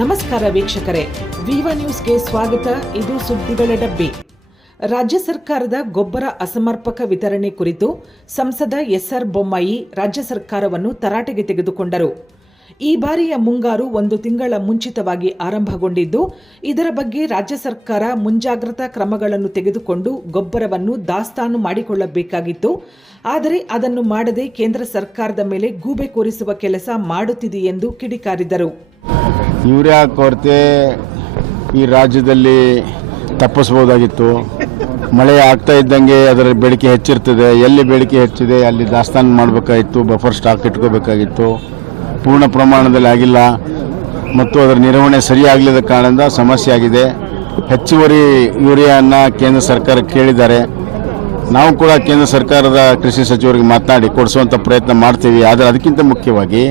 ನಮಸ್ಕಾರ ವೀಕ್ಷಕರೇ, ವಿವಾ ನ್ಯೂಸ್ಗೆ ಸ್ವಾಗತ. ಇದು ಸುದ್ದಿಗಳ ಡಬ್ಬಿ. ರಾಜ್ಯ ಸರ್ಕಾರದ ಗೊಬ್ಬರ ಅಸಮರ್ಪಕ ವಿತರಣೆ ಕುರಿತು ಸಂಸದ ಎಸ್ಆರ್ ಬೊಮ್ಮಾಯಿ ರಾಜ್ಯ ಸರ್ಕಾರವನ್ನು ತರಾಟೆಗೆ ತೆಗೆದುಕೊಂಡರು. ಈ ಬಾರಿಯ ಮುಂಗಾರು 1 ತಿಂಗಳ ಮುಂಚಿತವಾಗಿ ಆರಂಭಗೊಂಡಿದ್ದು, ಇದರ ಬಗ್ಗೆ ರಾಜ್ಯ ಸರ್ಕಾರ ಮುಂಜಾಗ್ರತಾ ಕ್ರಮಗಳನ್ನು ತೆಗೆದುಕೊಂಡು ಗೊಬ್ಬರವನ್ನು ದಾಸ್ತಾನು ಮಾಡಿಕೊಳ್ಳಬೇಕಾಗಿತ್ತು. ಆದರೆ ಅದನ್ನು ಮಾಡದೆ ಕೇಂದ್ರ ಸರ್ಕಾರದ ಮೇಲೆ ಗೂಬೆ ಕೂರಿಸುವ ಕೆಲಸ ಮಾಡುತ್ತಿದೆ ಎಂದು ಕಿಡಿಕಾರಿದರು. ಯೂರಿಯಾ ಕೊರತೆ ಈ ರಾಜ್ಯದಲ್ಲಿ ತಪ್ಪಿಸಬಹುದಾಗಿತ್ತು. ಮಳೆ ಆಗ್ತಾ ಇದ್ದಂಗೆ ಅದರ ಬೇಡಿಕೆ ಹೆಚ್ಚಿರ್ತದೆ. ಎಲ್ಲಿ ಬೇಡಿಕೆ ಹೆಚ್ಚಿದೆ ಅಲ್ಲಿ ದಾಸ್ತಾನು ಮಾಡಬೇಕಾಗಿತ್ತು, ಬಫರ್ ಸ್ಟಾಕ್ ಇಟ್ಕೋಬೇಕಾಗಿತ್ತು. ಪೂರ್ಣ ಪ್ರಮಾಣದಲ್ಲಿ ಆಗಿಲ್ಲ ಮತ್ತು ಅದರ ನಿರ್ವಹಣೆ ಸರಿಯಾಗಲಿದ ಕಾರಣದಿಂದ ಸಮಸ್ಯೆ ಆಗಿದೆ. ಹೆಚ್ಚುವರಿ ಯೂರಿಯಾವನ್ನು ಕೇಂದ್ರ ಸರ್ಕಾರ ಕೇಳಿದ್ದಾರೆ. ನಾವು ಕೂಡ ಕೇಂದ್ರ ಸರ್ಕಾರದ ಕೃಷಿ ಸಚಿವರಿಗೆ ಮಾತನಾಡಿ ಕೊಡಿಸುವಂಥ ಪ್ರಯತ್ನ ಮಾಡ್ತೀವಿ. ಆದರೆ ಅದಕ್ಕಿಂತ ಮುಖ್ಯವಾಗಿ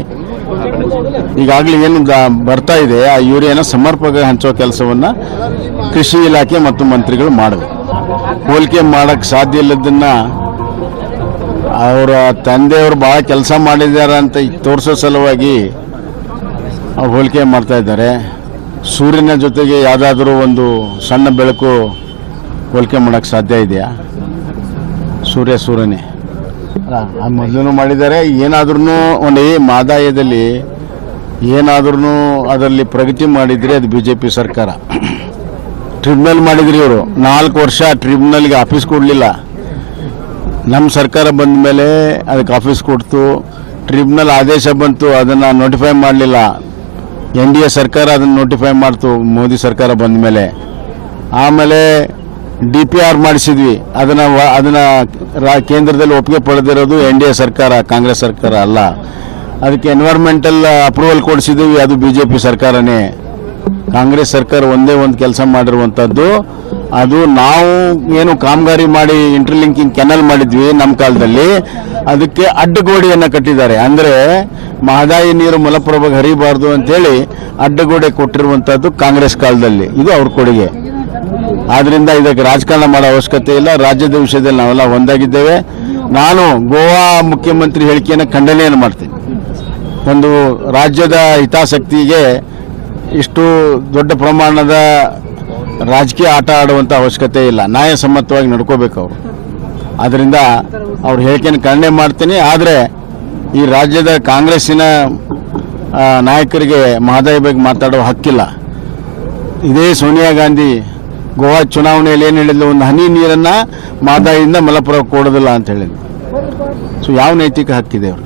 ಈಗಾಗಲೇ ಏನು ಬರ್ತಾ ಇದೆ ಆ ಯೂರಿಯಾನ ಸಮರ್ಪಕ ಹಂಚುವ ಕೆಲಸವನ್ನು ಕೃಷಿ ಇಲಾಖೆ ಮತ್ತು ಮಂತ್ರಿಗಳು ಮಾಡಬೇಕು. ಹೋಲಿಕೆ ಮಾಡೋಕ್ಕೆ ಸಾಧ್ಯ ಇಲ್ಲದನ್ನು ಅವರ ತಂದೆಯವರು ಭಾಳ ಕೆಲಸ ಮಾಡಿದ್ದಾರೆ ಅಂತ ತೋರಿಸೋ ಸಲುವಾಗಿ ಅವ್ರು ಹೋಲಿಕೆ ಮಾಡ್ತಾ ಇದ್ದಾರೆ. ಸೂರ್ಯನ ಜೊತೆಗೆ ಯಾವುದಾದ್ರೂ ಒಂದು ಸಣ್ಣ ಬೆಳಕು ಹೋಲಿಕೆ ಮಾಡೋಕ್ಕೆ ಸಾಧ್ಯ ಇದೆಯಾ? ಸೂರ್ಯನೇ ಮೊದಲು ಮಾಡಿದ್ದಾರೆ. ಏನಾದ್ರೂ ಒಂದು ಆದಾಯದಲ್ಲಿ ಏನಾದ್ರೂ ಅದರಲ್ಲಿ ಪ್ರಗತಿ ಮಾಡಿದರೆ ಅದು BJP ಸರ್ಕಾರ. ಟ್ರಿಬ್ಯುನಲ್ ಮಾಡಿದ್ರಿ ಇವರು 4 ವರ್ಷ ಟ್ರಿಬ್ಯುನಲ್ಗೆ ಆಫೀಸ್ ಕೊಡಲಿಲ್ಲ. ನಮ್ಮ ಸರ್ಕಾರ ಬಂದ ಮೇಲೆ ಅದಕ್ಕೆ ಆಫೀಸ್ ಕೊಡ್ತು. ಟ್ರಿಬ್ಯುನಲ್ ಆದೇಶ ಬಂತು, ಅದನ್ನು ನೋಟಿಫೈ ಮಾಡಲಿಲ್ಲ. NDA ಸರ್ಕಾರ ಅದನ್ನು ನೋಟಿಫೈ ಮಾಡ್ತು ಮೋದಿ ಸರ್ಕಾರ ಬಂದ ಮೇಲೆ. ಆಮೇಲೆ DPR ಮಾಡಿಸಿದ್ವಿ. ಅದನ್ನು ಕೇಂದ್ರದಲ್ಲಿ ಒಪ್ಪಿಗೆ ಪಡೆದಿರೋದು NDA ಸರ್ಕಾರ, ಕಾಂಗ್ರೆಸ್ ಸರ್ಕಾರ ಅಲ್ಲ. ಅದಕ್ಕೆ ಎನ್ವೈರ್ಮೆಂಟಲ್ ಅಪ್ರೂವಲ್ ಕೊಡಿಸಿದ್ವಿ, ಅದು BJP ಸರ್ಕಾರನೇ. ಕಾಂಗ್ರೆಸ್ ಸರ್ಕಾರ ಒಂದೇ ಒಂದು ಕೆಲಸ ಮಾಡಿರುವಂಥದ್ದು, ಅದು ನಾವು ಏನು ಕಾಮಗಾರಿ ಮಾಡಿ ಇಂಟರ್ಲಿಂಕಿಂಗ್ ಕೆನಲ್ ಮಾಡಿದ್ವಿ ನಮ್ಮ ಕಾಲದಲ್ಲಿ, ಅದಕ್ಕೆ ಅಡ್ಡಗೋಡೆಯನ್ನು ಕಟ್ಟಿದ್ದಾರೆ. ಅಂದರೆ ಮಹದಾಯಿ ನೀರು ಮಲಪ್ರಭಾಗೆ ಹರಿಬಾರ್ದು ಅಂತೇಳಿ ಅಡ್ಡಗೋಡೆ ಕೊಟ್ಟಿರುವಂಥದ್ದು ಕಾಂಗ್ರೆಸ್ ಕಾಲದಲ್ಲಿ. ಇದು ಅವ್ರ ಕೊಡುಗೆ. ಆದ್ದರಿಂದ ಇದಕ್ಕೆ ರಾಜಕಾರಣ ಮಾಡೋ ಅವಶ್ಯಕತೆ ಇಲ್ಲ. ರಾಜ್ಯದ ವಿಷಯದಲ್ಲಿ ನಾವೆಲ್ಲ ಒಂದಾಗಿದ್ದೇವೆ. ನಾನು ಗೋವಾ ಮುಖ್ಯಮಂತ್ರಿ ಹೇಳಿಕೆಯನ್ನು ಖಂಡನೆಯನ್ನು ಮಾಡ್ತೀನಿ. ಒಂದು ರಾಜ್ಯದ ಹಿತಾಸಕ್ತಿಗೆ ಇಷ್ಟು ದೊಡ್ಡ ಪ್ರಮಾಣದ ರಾಜಕೀಯ ಆಟ ಆಡುವಂಥ ಅವಶ್ಯಕತೆ ಇಲ್ಲ. ನ್ಯಾಯಸಮ್ಮತವಾಗಿ ನಡ್ಕೋಬೇಕು ಅವರು. ಆದ್ದರಿಂದ ಅವ್ರ ಹೇಳಿಕೆಯನ್ನು ಖಂಡನೆ ಮಾಡ್ತೀನಿ. ಆದರೆ ಈ ರಾಜ್ಯದ ಕಾಂಗ್ರೆಸ್ಸಿನ ನಾಯಕರಿಗೆ ಮಹದಾಯಿ ಬಗ್ಗೆ ಮಾತಾಡೋ ಹಕ್ಕಿಲ್ಲ. ಇದೇ ಸೋನಿಯಾ ಗಾಂಧಿ ಗೋವಾ ಚುನಾವಣೆಯಲ್ಲಿ ಏನು ಹೇಳಿದ್ಲು, ಒಂದು ಹನಿ ನೀರನ್ನು ಮಹದಾಯಿಯಿಂದ ಮಲಪ್ರಭಾಗೆ ಕೊಡೋದಿಲ್ಲ ಅಂತ ಹೇಳಿದ್ರು. ಸೊ ಯಾವ ನೈತಿಕ ಹಕ್ಕಿದೆ ಅವರು?